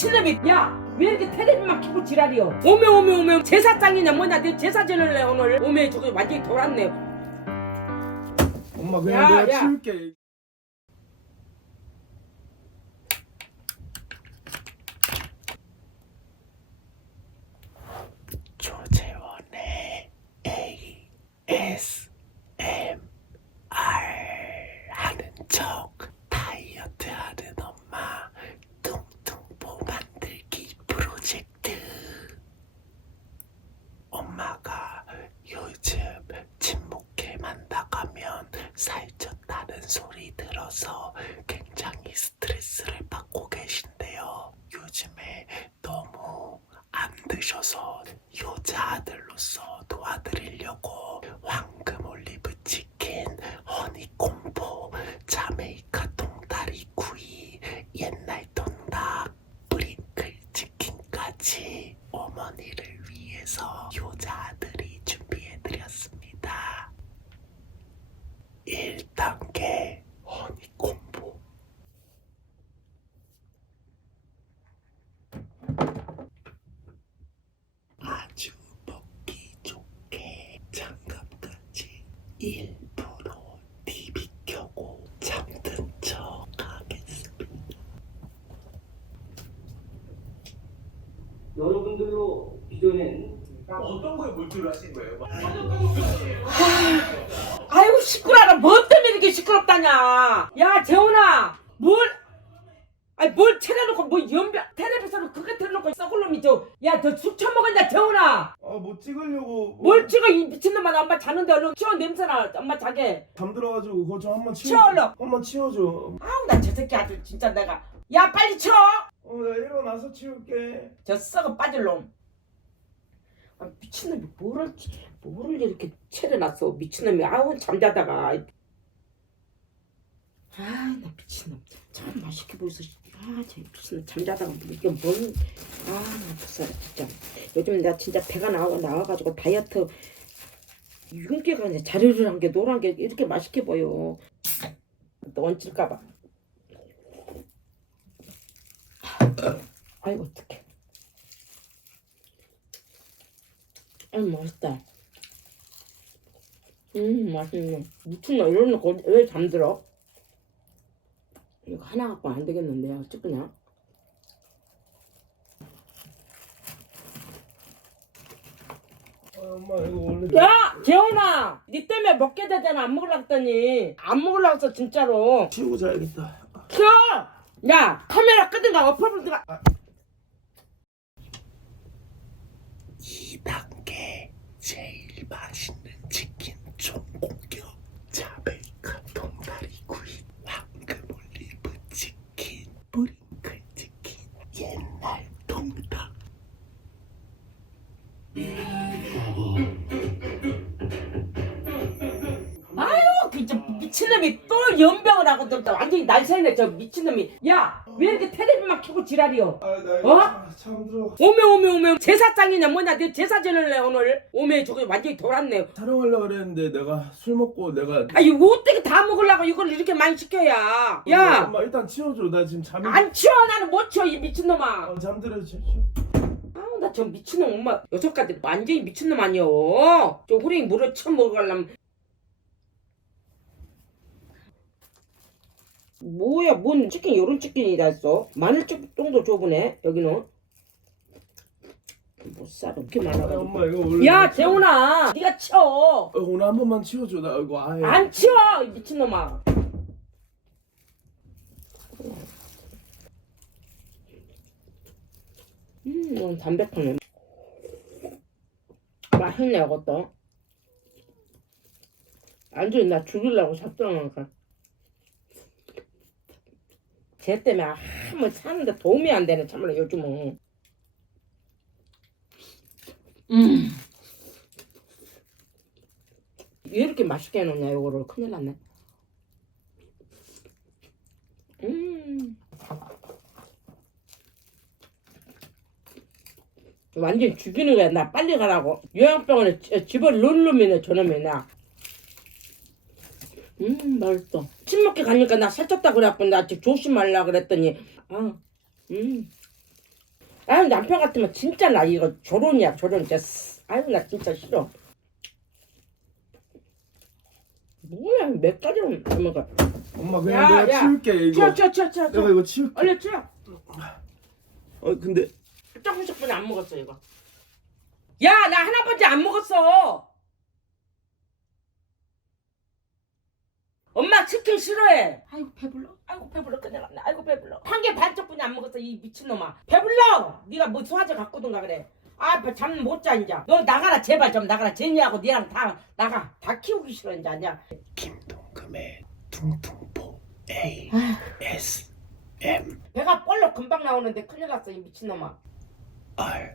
미친놈이. 야 왜 이렇게 텔레비만 켜고 지랄이여? 오메 오메 오메. 제사장이냐 뭐냐. 내 제사 지낼래 오늘. 오메 저거 완전히 돌았네. 엄마 그냥 야, 내가 야. 치울게. 조재원의 ASMR 하는 척 다이어트 하는 엄마 뚱뚱보 만들기 프로젝트 엄마가 요즘 침묵해만 나가면 살쪘다는 소리 들어서 굉장히 스트레스를 받고 계신데요. 요즘에 너무 안 드셔서 여자아들로서 도와드리려고 황금 올리브 치킨, 허니 콤보, 자메이카 통다리 구이, 옛날 통닭, 브링클 치킨까지 어머니를 위해서 효자들이 준비해드렸습니다. 1단계 허니 콤보 아주 먹기 좋게 장갑까지 일부러 TV 켜고 잠든 척 하겠습니다. 거에 몰두를 하신 거예요? 아이고 시끄러라. 뭐 때문에 이렇게 시끄럽다냐? 야 재훈아 뭘 아니 뭘 차려놓고 뭐 연변 텔레비전을 그거 틀어놓고 썩을 놈이 저야너술 처먹었냐 재훈아? 아뭐 찍으려고. 뭐 뭘 찍어 이 미친놈아. 엄마 자는데 얼른 치워 냄새나. 엄마 자게. 잠들어가지고 그거 좀 한번 치워 치워, 얼른. 한번 치워줘. 아우 나 저 새끼 아주 진짜 내가. 야 빨리 치워! 어나 일어나서 치울게. 저 썩어 빠질 놈 아, 미친놈이 뭐를 뭐를 이렇게 차려놨어 미친놈이. 아우 잠자다가. 아나 미친놈. 참 맛있게 보여서 아저 미친놈. 잠자다가 뭐 이게 뭔아나 불쌍해 진짜. 요즘 내가 진짜 배가 나와 나와가지고 다이어트 윤기가 이제 자르르 한게 노란 게 이렇게 맛있게 보여. 또 얹힐까봐. 아이고 어떡해 음 맛있다. 음 맛있네. 미친놈 이런 거왜 잠들어? 이거 하나 갖고 안 되겠는데 어쩌냐 아, 엄마 이거 원래 야 재원아! 니 때문에 먹게 되잖아 안 먹으려고 했더니. 안 먹으려고 했어 진짜로. 치우고 자야겠다. 켜! 야 카메라 끄든가 엎어보든가. 2단계 제 미친놈이 또 연병을 하고 또 완전히 날새네 저 미친놈이. 야 왜 이렇게 텔레비만 켜고 지랄이여 아나 어? 오메 오메 오메. 제사장이냐 뭐냐. 내 제사 지낼래 오늘. 오메 저거 완전히 돌았네. 촬영하려고 그랬는데 내가 술 먹고 내가 아이 어떻게 다 먹으려고 이걸 이렇게 많이 시켜야? 야! 엄마 일단 치워줘. 나 지금 잠이 안 치워 나는 못 치워 이 미친놈아. 어, 잠들어 치 아우 나 저 미친놈 엄마. 여섯 가지. 완전히 미친놈 아니여. 저 호랭이 물을 쳐먹으려면 뭐야 뭔 치킨 요런 치킨이 다 있어. 마늘 정도 줘보네 여기는. 못 살아 이렇게 아, 많아가지고. 엄마 이거 원래 야 재훈아 네가 치워. 어, 오늘 한 번만 치워줘 나 이거 아예. 안 치워 이 미친놈아. 음 너무 담백하네. 맛있네 이것도. 완전히 나 죽이려고 작정하니까 쟤 때문에 아무 사는데 도움이 안 되네 참말로 요즘은. 음. 왜 이렇게 맛있게 해놓냐 이거를. 큰일 났네. 음. 완전 죽이는 거야. 나 빨리 가라고. 요양병원에 지- 집을 넣을 놈이네 저놈이 나 음, 맛있어. 침 먹게 가니까 나 살쪘다 그래갖고 나 지금 조심하려고 그랬더니, 아, 음, 아유 남편 같으면 진짜 나 이거 조론이야 조론. 진짜 쓰- 아유 나 진짜 싫어. 뭐야 몇 가지를 안 먹어. 엄마 그냥 야, 내가 야. 치울게 이거. 치워 치워 치워 치워 내가 이거 치울게. 얼른 치워. 어 근데. 조금씩뿐이 안 먹었어 이거. 야 나 하나밖에 안 먹었어 엄마 치킨 싫어해. 아이고 배불러. 아이고 배불러. 큰일 났네. 아이고 배불러. 한 개 반쪽뿐이 안 먹었어 이 미친놈아. 배불러! 네가 뭐 소화제 갖고 든가 그래. 아잠 못자 이제. 너 나가라 제발 좀 나가라. 제니하고 니랑 다 나가. 다 키우기 싫어 이제. 아니야. 김동금의 퉁퉁포 A 아. S M. 배가 뻘로 금방 나오는데 큰일 났어 이 미친놈아. R